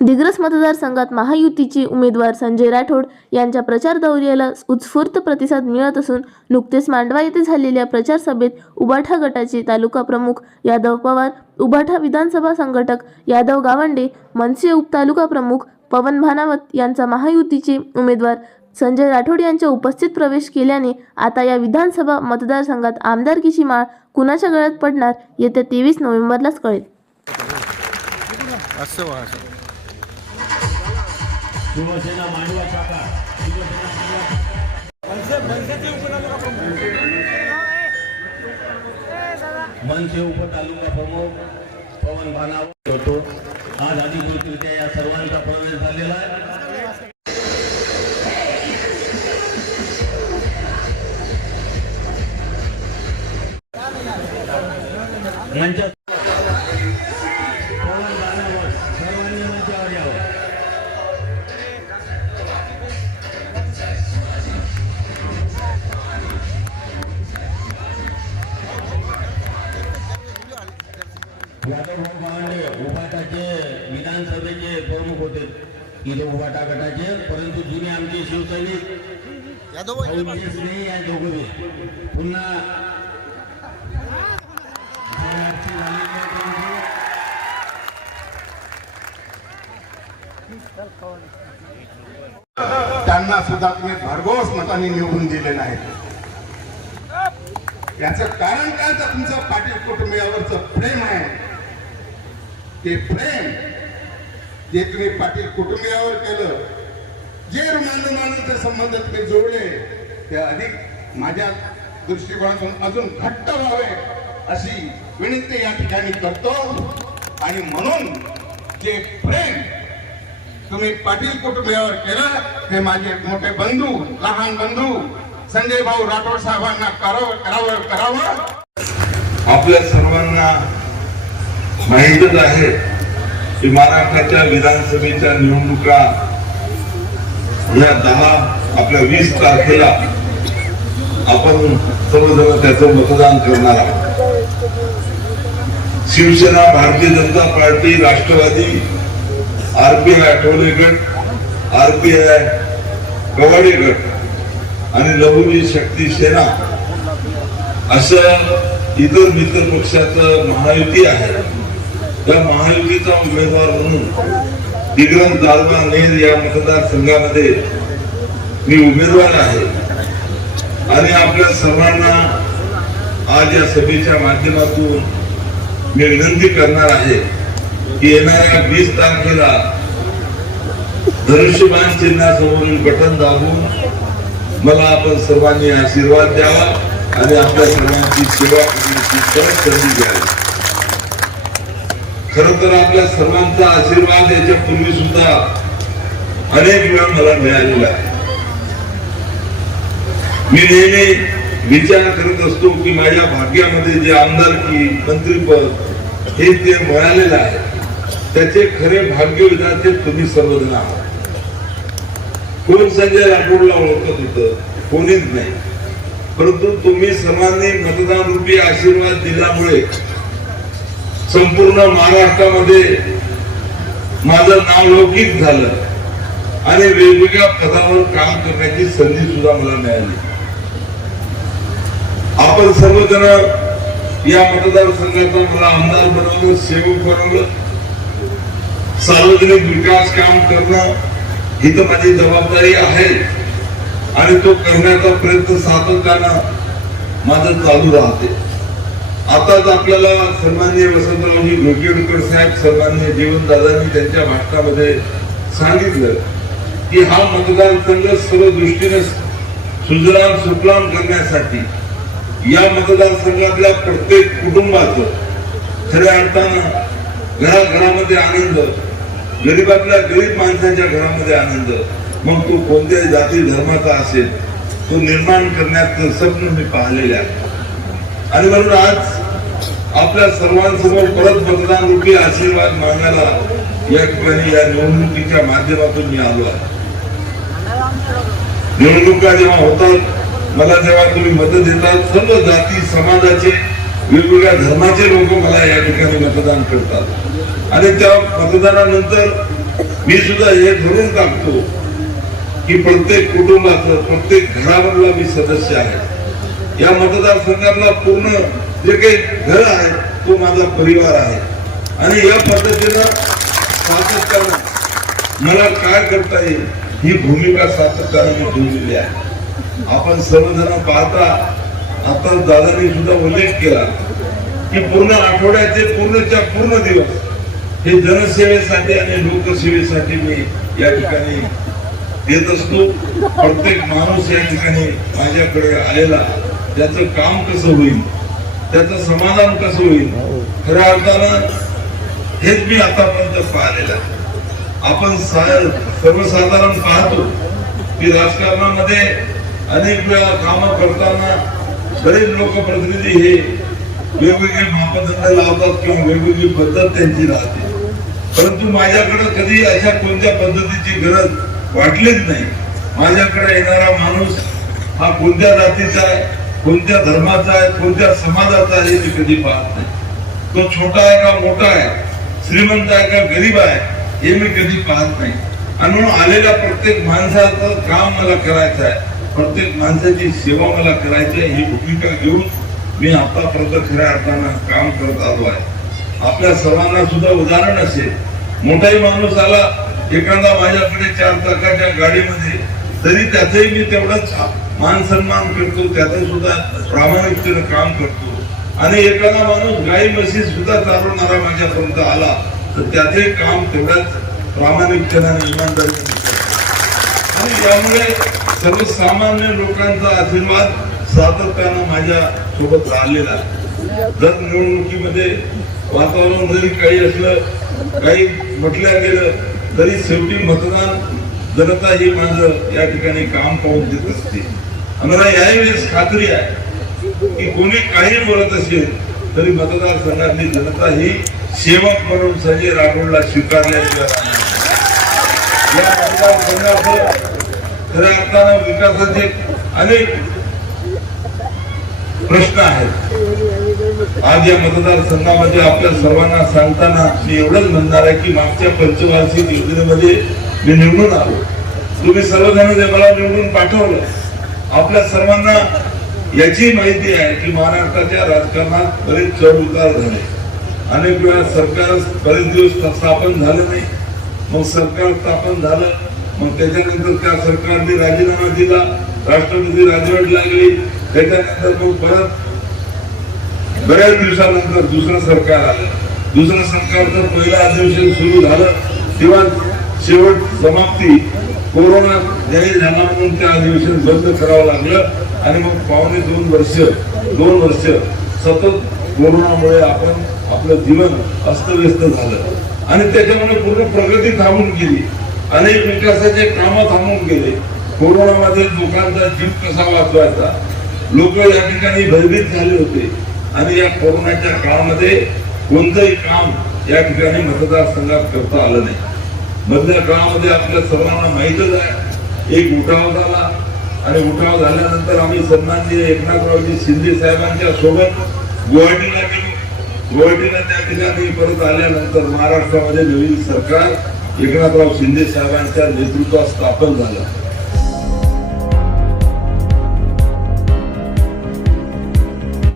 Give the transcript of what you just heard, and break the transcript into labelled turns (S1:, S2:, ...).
S1: दिग्रस मतदारसंघात महायुतीचे उमेदवार संजय राठोड यांच्या प्रचार दौऱ्याला उत्स्फूर्त प्रतिसाद मिळत असून नुकतेच मांडवा येथे झालेल्या प्रचार सभेत उबाठा गटाचे तालुका प्रमुख यादव पवार उबाठा विधानसभा संघटक यादव गावंडे मनसे उपतालुका प्रमुख पवन भानावत यांचा महायुतीचे उमेदवार संजय राठोड यांच्या उपस्थित प्रवेश केल्याने आता या विधानसभा मतदारसंघात आमदारकीची माळ कुणाच्या गळ्यात पडणार येत्या तेवीस नोव्हेंबरलाच कळेल.
S2: असं असं
S3: शिवसेना मांडवा शाखा मनसे उपतालुका प्रमुख पवन भानावर होतो. आज अधिकृतरित्या या सर्वांचा प्रवेश झालेला आहे. मंचात उभाटा गटाचे परंतु जुने आमचे शिवसैनिक या दोघे पुन्हा.
S4: त्यांना सुद्धा तुम्ही भरघोस मताने निवडून दिले नाही. याचं कारण काय? तर तुमचं पाटील कुटुंबियावरचं प्रेम आहे. ते प्रेम जे तुम्ही पाटील कुटुंबियावर केलं जे मानव संबंध तुम्ही जोडले ते अधिक माझ्या दृष्टिकोनातून अजून घट्ट व्हावे अशी विनंती या ठिकाणी करतो. आणि म्हणून जे प्रेम तुम्ही पाटील कुटुंबियावर केलं ते माझे मोठे बंधू लहान बंधू संजय भाऊ राठोड साहेबांना करावं करावं करावं.
S5: आपल्या सर्वांना माहीतच आहे की महाराष्ट्राच्या विधानसभेच्या निवडणुका या दहा आपल्या वीस तारखेला आपण सर्वजण त्याचं मतदान करणार आहोत. शिवसेना भारतीय जनता पार्टी राष्ट्रवादी आरपीआय आठवले गट आरपीआय कवाडे गट आणि लघुजी शक्ती सेना असं इतर मित्र पक्षाचं महायुती आहे. त्या महायुतीचा उमेदवार म्हणून दिग्रज दालवा नेर या मतदारसंघामध्ये मी उमेदवार आहे. आणि आपल्या सर्वांना आज या सभेच्या माध्यमातून मी विनंती करणार आहे की येणाऱ्या वीस तारखेला धनुष्यबाण चिन्हासमोरील बटन दाबून मला आपण सर्वांनी आशीर्वाद द्यावा आणि आपल्या सर्वांची सेवा करण्याची परत संधी द्यावी खर तर आपल्या सर्वांचा आशीर्वाद याच्यापूर्वी सुद्धा अनेक वेळा मला मिळालेला आहे. मी नेहमी विचार करत असतो की माझ्या भाग्यामध्ये जे आमदारकी मंत्रीपद हे ते मिळालेलं आहे त्याचे खरे भाग्य विधाते तुम्ही सर्वजण आहात. कोण संजय राठोडला ओळखत होत? कोणीच नाही. परंतु तुम्ही सर्वांनी मतदान रूपी आशीर्वाद दिल्यामुळे संपूर्ण महाराष्ट्रामध्ये माझं नाव लौकिक झालं. आणि वेगवेगळ्या पदावर काम करण्याची संधी सुद्धा मला मिळाली. आपण सर्वजण या मतदारसंघाचा मला आमदार बनवलं सेवक बनवलं सार्वजनिक विकास काम करणं ही तर माझी जबाबदारी आहे. आणि तो करण्याचा प्रयत्न सातत्यानं माझं चालू राहते. आताच आपल्याला सन्माननीय वसंतरावजी गोकेडकर साहेब सन्माननीय जीवनदादांनी त्यांच्या भाषणामध्ये सांगितलं की हा मतदारसंघ सर्व दृष्टीने सुजलाम सुफलाम करण्यासाठी या मतदारसंघातल्या प्रत्येक कुटुंबाचं खऱ्या अर्थानं घराघरामध्ये आनंद गरीबातल्या गरीब माणसाच्या घरामध्ये आनंद. मग तो कोणत्याही जाती धर्माचा असेल तो निर्माण करण्याचं स्वप्न मी पाहिलेले आहे. आणि म्हणून आज आपल्या सर्वांसमोर परत मतदान रूपी आशीर्वाद मागायला या ठिकाणी या निवडणुकीच्या माध्यमातून मी आलो आहे. निवडणुका जेव्हा होतात मला जेव्हा तुम्ही मत देतात सर्व जाती समाजाचे वेगवेगळ्या धर्माचे लोक मला या ठिकाणी मतदान करतात. आणि त्या मतदानानंतर मी सुद्धा हे धरून टाकतो की प्रत्येक कुटुंबाचं प्रत्येक घरामधला मी सदस्य आहे. या मतदारसंघातला पूर्ण जे काही घर आहे तो माझा परिवार आहे. आणि या पद्धतीनं सातत्यानं मला काय करता येईल ही भूमिका सातत्यानं मी ठेवलेली आहे. आपण सर्वजण पाहता आता दादानी सुद्धा उल्लेख केला की पूर्ण आठवड्याचे पूर्णच्या पूर्ण दिवस हे जनसेवेसाठी आणि लोकसेवेसाठी मी या ठिकाणी देत असतो. प्रत्येक माणूस या ठिकाणी माझ्याकडे आलेला त्याचं काम कसं होईल? त्याचं समाधान कसं होईल? खऱ्या अर्थानं हेच मी आतापर्यंत पाहिलेलं आहे. आपण सर्वसाधारण पाहतो की राजकारणामध्ये अनेक वेळा कामं करताना बरेच लोकप्रतिनिधी हे वेगवेगळे मापदंड लावतात किंवा वेगवेगळी पद्धत त्यांची राहते. परंतु माझ्याकडे कधी अशा कोणत्या पद्धतीची गरज वाटलीच नाही. माझ्याकडे येणारा माणूस हा कोणत्या जातीचा आहे? कोणत्या धर्माचा आहे कोणत्या समाजाचा आहे ते कधी पाहत नाही. तो छोटा आहे का मोठा आहे श्रीमंत आहे का गरीब आहे हे मी कधी पाहत नाही. आणि म्हणून आलेल्या प्रत्येक माणसाचं काम मला करायचं आहे प्रत्येक माणसाची सेवा मला करायची आहे ही भूमिका घेऊन मी आतापर्यंत खऱ्या अर्थानं काम करत आलो आहे. आपल्या सर्वांना सुद्धा उदाहरण असेल मोठाही माणूस आला एखादा माझ्याकडे चार चाकाच्या गाडीमध्ये तरी त्याचंही मी तेवढंच मान सन्मान करतो त्याचं सुद्धा प्रामाणिकतेनं काम करतो. आणि एखादा माणूस गाई म्हशी सुद्धा चालवणारा माझ्यापर्यंत आला तर त्याचे काम तेवढ्याच प्रामाणिकतेने आणि इमानदारीने आणि यामुळे सर्वसामान्य लोकांचा आशीर्वाद सातत्यानं माझ्या सोबत राहिलेला जर निवडणुकीमध्ये वातावरण जरी काही असलं काही म्हटलं गेलं तरी शेवटी मतदान जनता ही माझं या ठिकाणी काम पाहून देत असते. आम्हाला यावेळेस खात्री आहे की कोणी काही बोलत असेल तरी मतदारसंघातली जनता ही सेवक म्हणून संजय राठोडला स्वीकारल्याशिवाय या मतदारसंघाचं खऱ्या अर्थानं विकासाचे अनेक प्रश्न आहेत. आज या मतदारसंघामध्ये आपल्या सर्वांना सांगताना मी एवढंच म्हणणार आहे की मागच्या पंचवार्षिक योजनेमध्ये मी निवडून आलो. तुम्ही सर्वजण मला निवडून पाठवलं. आपल्या सर्वांना याची माहिती आहे की महाराष्ट्राच्या राजकारणात बरेच चढ उतार झाले. अनेक वेळा सरकार बरेच दिवस स्थापन झालं नाही. मग सरकार स्थापन झालं. मग त्याच्यानंतर त्या सरकारने राजीनामा दिला. राष्ट्रपती राजवट लागली. त्याच्यानंतर मग परत बऱ्याच दिवसानंतर दुसरं सरकार आलं. दुसरं सरकारचं पहिलं अधिवेशन सुरू झालं. तेव्हा शेवट समाप्ती कोरोना जाहीर झाला म्हणून ते अधिवेशन बंद करावं लागलं. आणि मग पावणे दोन वर्ष दोन वर्ष सतत कोरोनामुळे आपण आपलं जीवन अस्तव्यस्त झालं. आणि त्याच्यामुळे पूर्ण प्रगती थांबून गेली. अनेक विकासाचे कामं थांबून गेले. कोरोनामध्ये लोकांचा जीव कसा वाचवायचा? लोक या ठिकाणी भयभीत झाले होते. आणि या कोरोनाच्या काळामध्ये कोणतंही काम या ठिकाणी मतदारसंघात करता आलं नाही. मधल्या काळामध्ये आपल्या सर्वांना माहीतच आहे. एक उठाव झाला आणि उठाव झाल्यानंतर आम्ही सन्माननीय एकनाथरावजी शिंदे साहेबांच्या सोबत गुवाहाटीला गेलो. गुवाहाटीला त्या ठिकाणी परत आल्यानंतर महाराष्ट्रामध्ये नवीन सरकार एकनाथराव शिंदे साहेबांच्या नेतृत्वात स्थापन झालं.